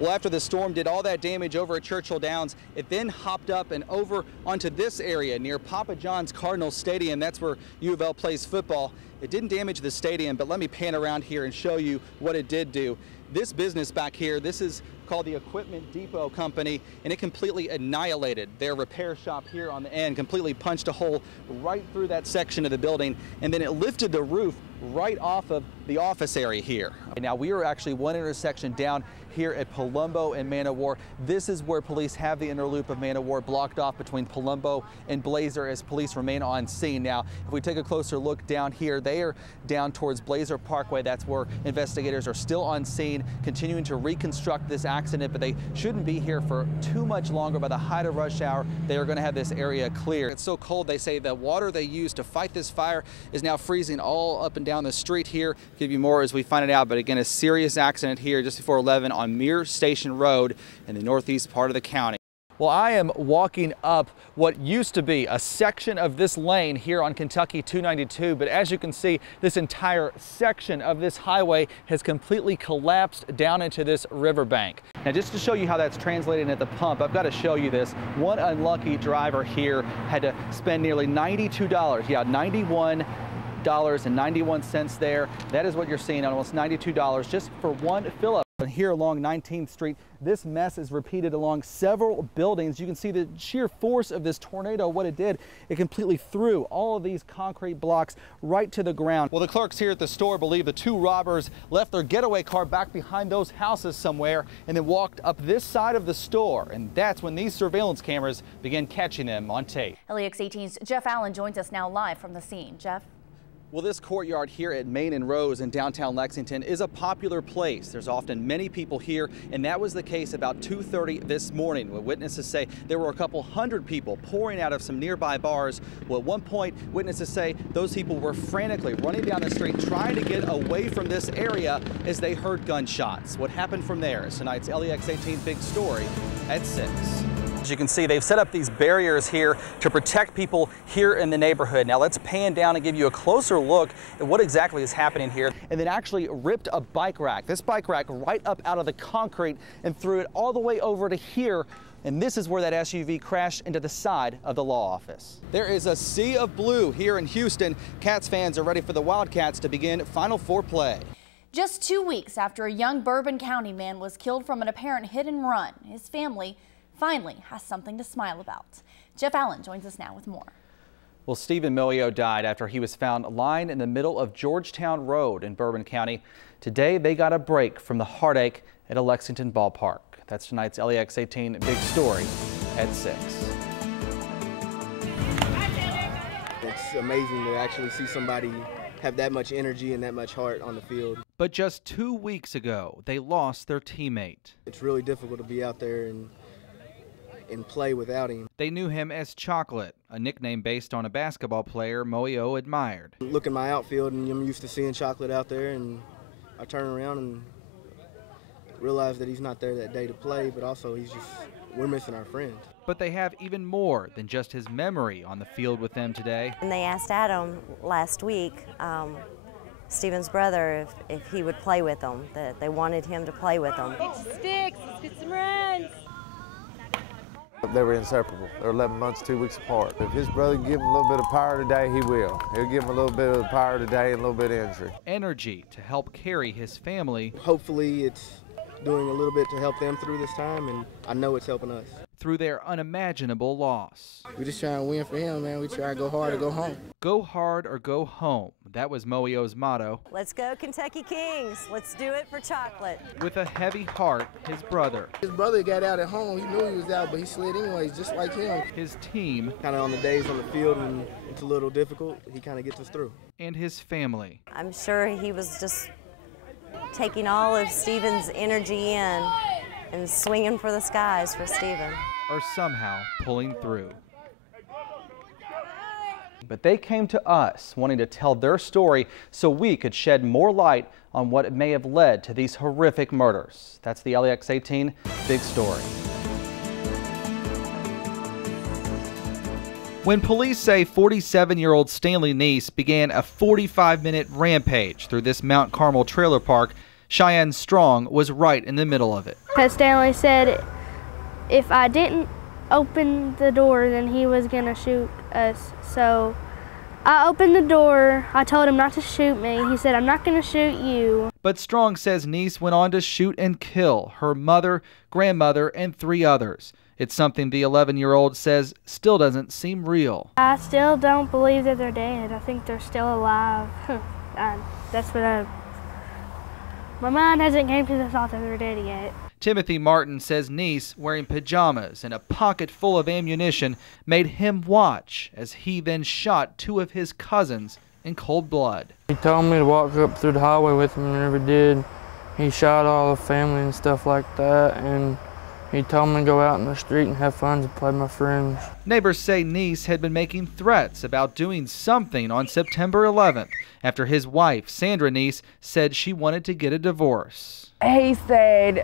Well, after the storm did all that damage over at Churchill Downs, it then hopped up and over onto this area near Papa John's Cardinals Stadium. That's where U of L plays football. It didn't damage the stadium, but let me pan around here and show you what it did do. This business back here, this is called the Equipment Depot Company, and it completely annihilated their repair shop here on the end, completely punched a hole right through that section of the building, and then it lifted the roof right off of the office area here. Now we are actually one intersection down here at Palumbo and Man o' War. This is where police have the inner loop of Man o' War blocked off between Palumbo and Blazer as police remain on scene. Now, if we take a closer look down here, they are down towards Blazer Parkway. That's where investigators are still on scene, continuing to reconstruct this accident, but they shouldn't be here for too much longer. By the height of rush hour, they are going to have this area clear. It's so cold, they say the water they used to fight this fire is now freezing all up and down the street here. Give you more as we find it out, but again, a serious accident here just before 11 on Muir Station Road in the northeast part of the county. Well, I am walking up what used to be a section of this lane here on Kentucky 292, but as you can see, this entire section of this highway has completely collapsed down into this riverbank. Now, just to show you how that's translated at the pump, I've got to show you this. One unlucky driver here had to spend nearly $92. Yeah, $91.91 there. That is what you're seeing, almost $92 just for one fill-up. And here along 19th Street, this mess is repeated along several buildings. You can see the sheer force of this tornado, what it did. It completely threw all of these concrete blocks right to the ground. Well, the clerks here at the store believe the two robbers left their getaway car back behind those houses somewhere and then walked up this side of the store. And that's when these surveillance cameras began catching them on tape. LEX18's Jeff Allen joins us now live from the scene. Jeff? Well, this courtyard here at Main and Rose in downtown Lexington is a popular place. There's often many people here, and that was the case about 2:30 this morning, when witnesses say there were a couple hundred people pouring out of some nearby bars. Well, at one point, witnesses say those people were frantically running down the street trying to get away from this area as they heard gunshots. What happened from there is tonight's LEX18 Big Story at 6. As you can see, they've set up these barriers here to protect people here in the neighborhood. Now let's pan down and give you a closer look at what exactly is happening here. And then actually ripped a bike rack, this bike rack right up out of the concrete and threw it all the way over to here. And this is where that SUV crashed into the side of the law office. There is a sea of blue here in Houston. Cats fans are ready for the Wildcats to begin Final Four play. Just 2 weeks after a young Bourbon County man was killed from an apparent hit and run, his family finally has something to smile about. Jeff Allen joins us now with more. Well, Stephen Moyo died after he was found lying in the middle of Georgetown Road in Bourbon County. Today, they got a break from the heartache at a Lexington ballpark. That's tonight's LEX18 Big Story at 6. It's amazing to actually see somebody have that much energy and that much heart on the field. But just 2 weeks ago, they lost their teammate. It's really difficult to be out there and play without him. They knew him as Chocolate, a nickname based on a basketball player Moyo admired. Look at my outfield and I'm used to seeing Chocolate out there, and I turn around and realize that he's not there that day to play, but also we're missing our friend. But they have even more than just his memory on the field with them today. And they asked Adam last week, Stephen's brother, if he would play with them, that they wanted him to play with them. Get your sticks, let's get some runs. They were inseparable. They were 11 months, 2 weeks apart. If his brother can give him a little bit of power today, he will. He'll give him a little bit of power today and a little bit of energy. Energy to help carry his family. Hopefully it's doing a little bit to help them through this time, and I know it's helping us. Through their unimaginable loss. We just trying to win for him, man. We try to go hard or go home. Go hard or go home. That was Moyo's motto. Let's go Kentucky Kings. Let's do it for Chocolate. With a heavy heart, his brother. His brother got out at home. He knew he was out, but he slid anyways, just like him. His team. Kind of on the days on the field and it's a little difficult, he kind of gets us through. And his family. I'm sure he was just taking all of Stephen's energy in and swinging for the skies for Stephen. Or somehow pulling through. But they came to us wanting to tell their story so we could shed more light on what may have led to these horrific murders. That's the LEX18 Big Story. When police say 47-year-old Stanley Neese began a 45-minute rampage through this Mount Carmel trailer park Cheyenne Strong was right in the middle of it. Because Stanley said if I didn't open the door, then he was going to shoot us. So I opened the door. I told him not to shoot me. He said, I'm not going to shoot you. But Strong says Niece went on to shoot and kill her mother, grandmother, and 3 others. It's something the 11-year-old says still doesn't seem real. I still don't believe that they're dead. I think they're still alive. That's what my mind hasn't came to the thought that they're dead yet. Timothy Martin says Niece, wearing pajamas and a pocket full of ammunition, made him watch as he then shot 2 of his cousins in cold blood. He told me to walk up through the highway with him, and I never did. He shot all the family and stuff like that, and he told me to go out in the street and have fun and play with my friends. Neighbors say Niece had been making threats about doing something on September 11th after his wife, Sandra Niece, said she wanted to get a divorce. He said,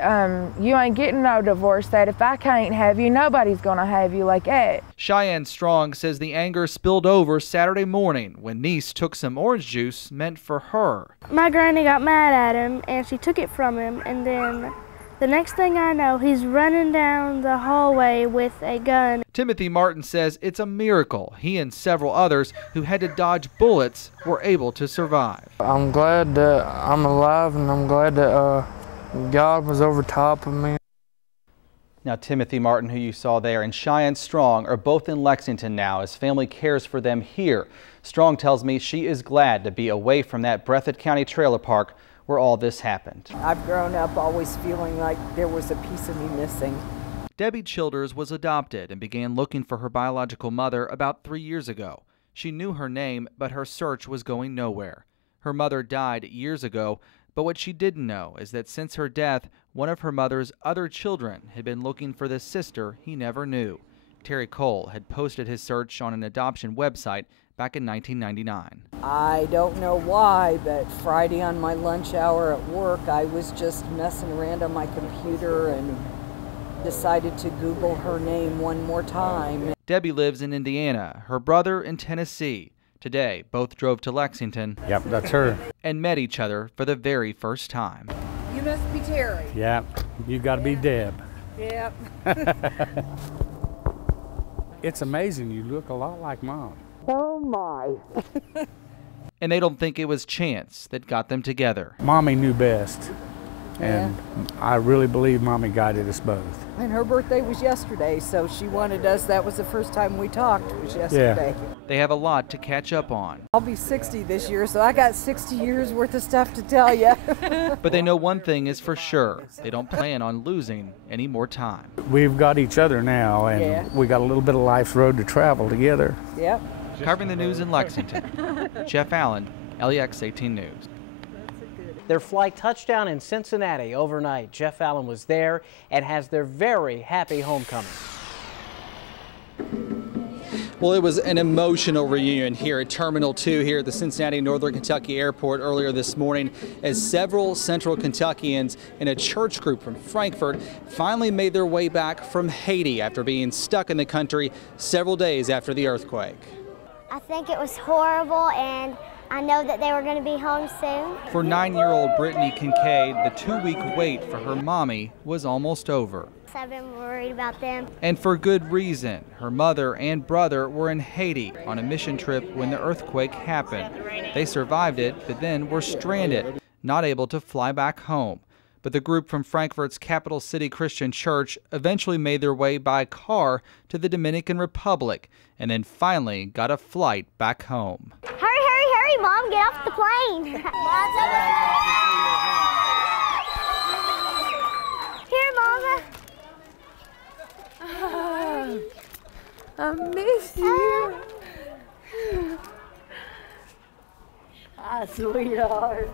you ain't getting no divorce. That if I can't have you, nobody's gonna have you like that. Cheyenne Strong says the anger spilled over Saturday morning when Niece took some orange juice meant for her. My granny got mad at him, and she took it from him, and then the next thing I know, he's running down the hallway with a gun. Timothy Martin says it's a miracle he and several others who had to dodge bullets were able to survive. I'm glad that I'm alive, and I'm glad that God was over top of me. Now, Timothy Martin, who you saw there, and Cheyenne Strong are both in Lexington now as family cares for them here. Strong tells me she is glad to be away from that Breathitt County trailer park where all this happened. I've grown up always feeling like there was a piece of me missing. Debbie Childers was adopted and began looking for her biological mother about 3 years ago. She knew her name, but her search was going nowhere. Her mother died years ago, but what she didn't know is that since her death, one of her mother's other children had been looking for the sister he never knew. Terry Cole had posted his search on an adoption website back in 1999. I don't know why, but Friday on my lunch hour at work, I was just messing around on my computer and decided to Google her name one more time. Debbie lives in Indiana, her brother in Tennessee. Today, both drove to Lexington. Yep, that's her. And met each other for the very first time. You must be Terry. Yep, you got to be Deb. Yep. It's amazing, you look a lot like Mom. Oh my. And they don't think it was chance that got them together. Mommy knew best, and I really believe Mommy guided us both. And her birthday was yesterday, so she wanted us, that was the first time we talked, was yesterday. Yeah. They have a lot to catch up on. I'll be 60 this year, so I got 60 years worth of stuff to tell you. But they know one thing is for sure, they don't plan on losing any more time. We've got each other now, and we got a little bit of life's road to travel together. Yep. Covering the news in Lexington, Jeff Allen, LEX 18 News. Their flight touched down in Cincinnati overnight. Jeff Allen was there and has their very happy homecoming. Well, it was an emotional reunion here at Terminal 2 here at the Cincinnati Northern Kentucky Airport earlier this morning as several Central Kentuckians in a church group from Frankfort finally made their way back from Haiti after being stuck in the country several days after the earthquake. I think it was horrible, and I know that they were going to be home soon. For 9-year-old Brittany Kincaid, the 2-week wait for her mommy was almost over. I've been worried about them. And for good reason. Her mother and brother were in Haiti on a mission trip when the earthquake happened. They survived it, but then were stranded, not able to fly back home. But the group from Frankfort's Capital City Christian Church eventually made their way by car to the Dominican Republic and then finally got a flight back home. Hurry, hurry, hurry, Mom, get off the plane. Here, Mama. I miss you. Hi, sweetheart.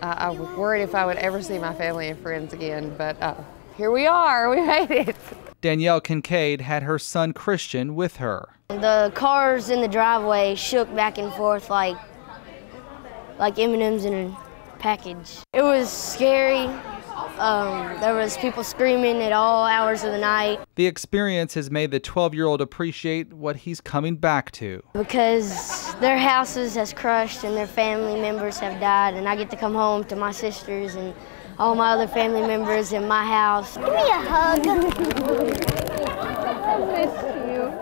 I was worried if I would ever see my family and friends again, but here we are. We made it. Danielle Kincaid had her son Christian with her. The cars in the driveway shook back and forth like M&Ms in a package. It was scary. There was people screaming at all hours of the night. The experience has made the 12-year-old appreciate what he's coming back to. Because their houses has crushed and their family members have died, and I get to come home to my sisters and all my other family members in my house. Give me a hug. I missed you.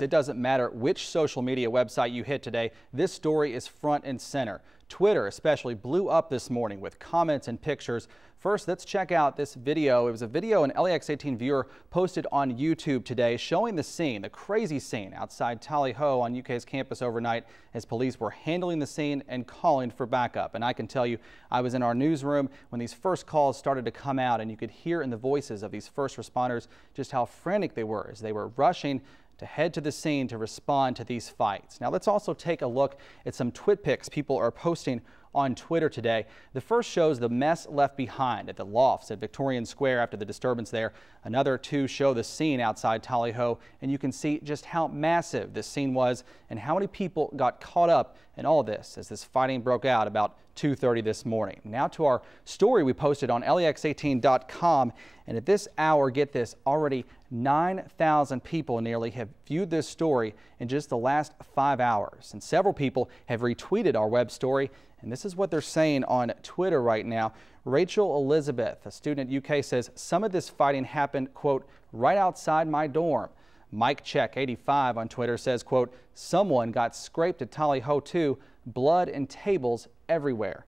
It doesn't matter which social media website you hit today, this story is front and center. Twitter especially blew up this morning with comments and pictures. First, let's check out this video. It was a video an LEX18 viewer posted on YouTube today showing the scene, the crazy scene outside Tally Ho on UK's campus overnight as police were handling the scene and calling for backup. And I can tell you, I was in our newsroom when these first calls started to come out, and you could hear in the voices of these first responders just how frantic they were as they were rushing to head to the scene to respond to these fights. Now let's also take a look at some twit pics people are posting on Twitter today. The first shows the mess left behind at the lofts at Victorian Square after the disturbance there. Another two show the scene outside Tally Ho, and you can see just how massive this scene was and how many people got caught up in all this as this fighting broke out about 2:30 this morning. Now to our story we posted on lex18.com, and at this hour, get this, already 9,000 people nearly have viewed this story in just the last 5 hours. And several people have retweeted our web story, and this is what they're saying on Twitter right now. Rachel Elizabeth, a student at UK, says some of this fighting happened, quote, right outside my dorm. Mike Check 85 on Twitter says, quote, someone got scraped at Tally Ho too, blood and tables everywhere.